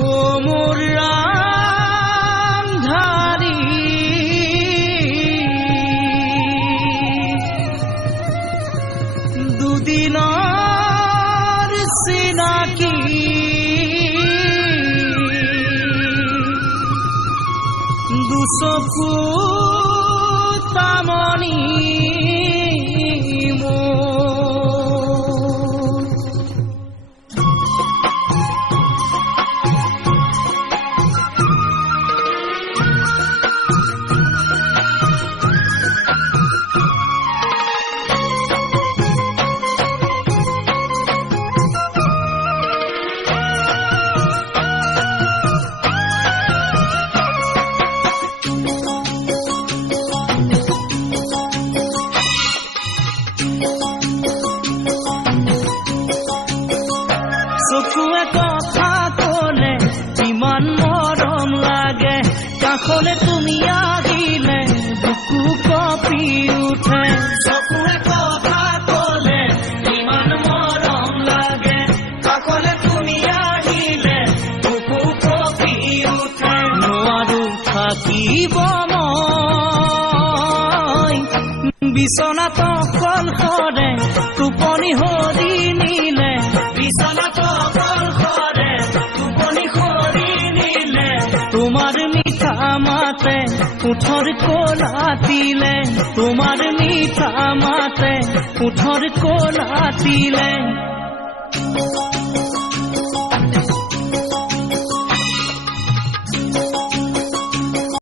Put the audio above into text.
ও মোৰ ৰামধাৰী দুদিনৰ চিনাকি দুচকু তামনি চকুৱে কথা কলে ইমান মৰম লাগে কাষলে তুমি আহিলে বুকু কঁপি উঠে চকুৱে কথা কলে ইমান মৰম লাগে কাষলে তুমি আহিলে বুকু কঁপি উঠে নোৱাৰো থাকিব মই বিচনাত অকল সৰে টোপনি হৰি নিলে বিচনাত অকল সৰে টোপনি হৰি নিলে তোমাৰ মিঠা মাতে ওঠৰ কোলাতিলে তোমাৰ মিঠা মাতে ওঠৰ কোলাতিলে